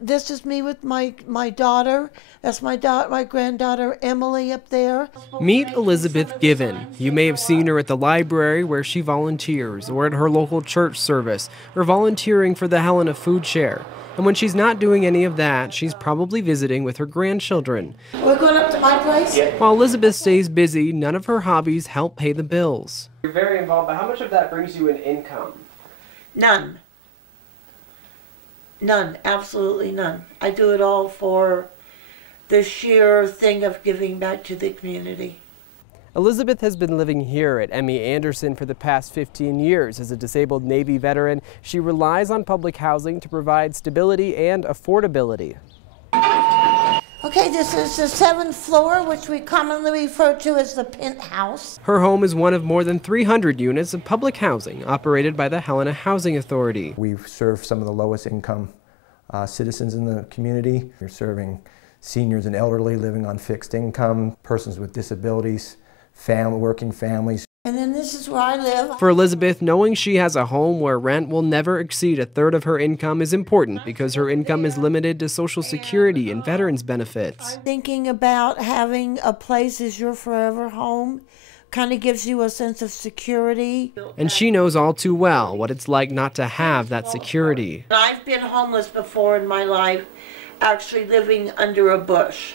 this is me with my daughter. That's my granddaughter Emily up there. Meet Elizabeth Given. You may have seen her at the library where she volunteers, or at her local church service, or volunteering for the Helena Food Share. And when she's not doing any of that, she's probably visiting with her grandchildren. We're going up to my place? Yeah. While Elizabeth stays busy, none of her hobbies help pay the bills. You're very involved, but how much of that brings you an income? None. None. Absolutely none. I do it all for the sheer thing of giving back to the community. Elizabeth has been living here at Emmy Anderson for the past 15 years. As a disabled Navy veteran, she relies on public housing to provide stability and affordability. Okay, this is the 7th floor, which we commonly refer to as the penthouse. Her home is one of more than 300 units of public housing operated by the Helena Housing Authority. We serve some of the lowest income citizens in the community. We're serving seniors and elderly living on fixed income, persons with disabilities, working families. And then this is where I live. For Elizabeth, knowing she has a home where rent will never exceed 1/3 of her income is important because her income is limited to Social Security and veterans benefits. Thinking about having a place as your forever home kind of gives you a sense of security. And she knows all too well what it's like not to have that security. I've been homeless before in my life, actually living under a bush.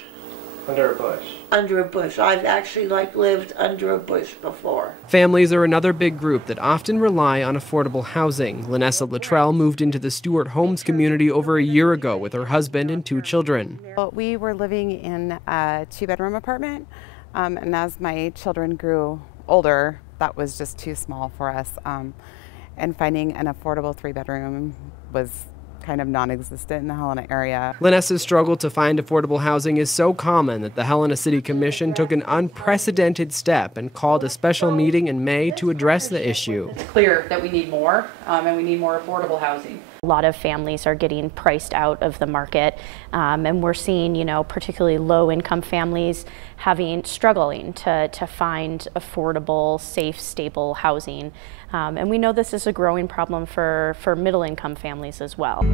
Under a bush? Under a bush. I've actually lived under a bush before. Families are another big group that often rely on affordable housing. Lynessa Luttrell moved into the Stewart Homes community over a year ago with her husband and 2 children. We were living in a 2-bedroom apartment, and as my children grew older, that was just too small for us. And finding an affordable 3-bedroom was kind of non-existent in the Helena area. Lynessa's struggle to find affordable housing is so common that the Helena City Commission took an unprecedented step and called a special meeting in May to address the issue. It's clear that we need more, and we need more affordable housing. A lot of families are getting priced out of the market, and we're seeing, particularly low-income families struggling to find affordable, safe, stable housing. And we know this is a growing problem for middle-income families as well.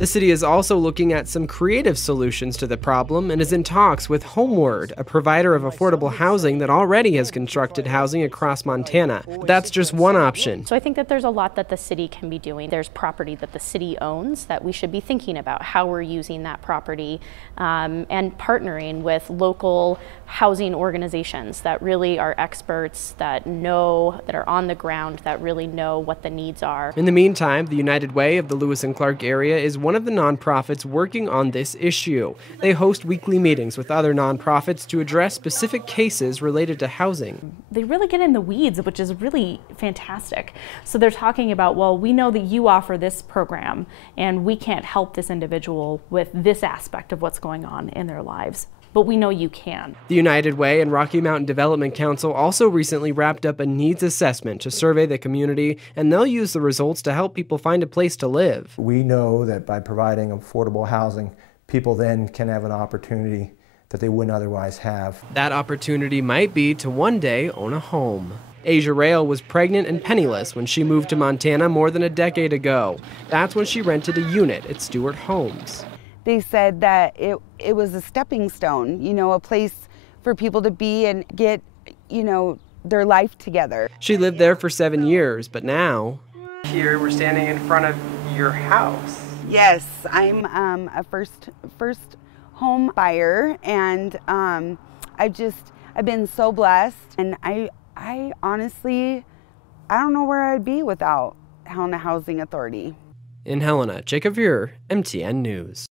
The city is also looking at some creative solutions to the problem and is in talks with Homeward, a provider of affordable housing that already has constructed housing across Montana. That's just one option. So I think that there's a lot that the city can be doing. There's property that the city owns that we should be thinking about how we're using that property, and partnering with local housing organizations that really are experts, that are on the ground, that really know what the needs are. In the meantime, the United Way of the Lewis and Clark area is one of the nonprofits working on this issue. They host weekly meetings with other nonprofits to address specific cases related to housing. They really get in the weeds, which is really fantastic. So they're talking about, well, we know that you offer this program and we can't help this individual with this aspect of what's going on in their lives, but we know you can. The United Way and Rocky Mountain Development Council also recently wrapped up a needs assessment to survey the community, and they'll use the results to help people find a place to live. We know that by providing affordable housing, people then can have an opportunity that they wouldn't otherwise have. That opportunity might be to one day own a home. Asia Rail was pregnant and penniless when she moved to Montana more than a decade ago. That's when she rented a unit at Stewart Homes. They said that it was a stepping stone, a place for people to be and get, their life together. She lived there for 7 years, but now... Here we're standing in front of your house. Yes, I'm a first home buyer, and I've been so blessed, and I honestly, I don't know where I'd be without Helena Housing Authority. In Helena, Jacob Vurer, MTN News.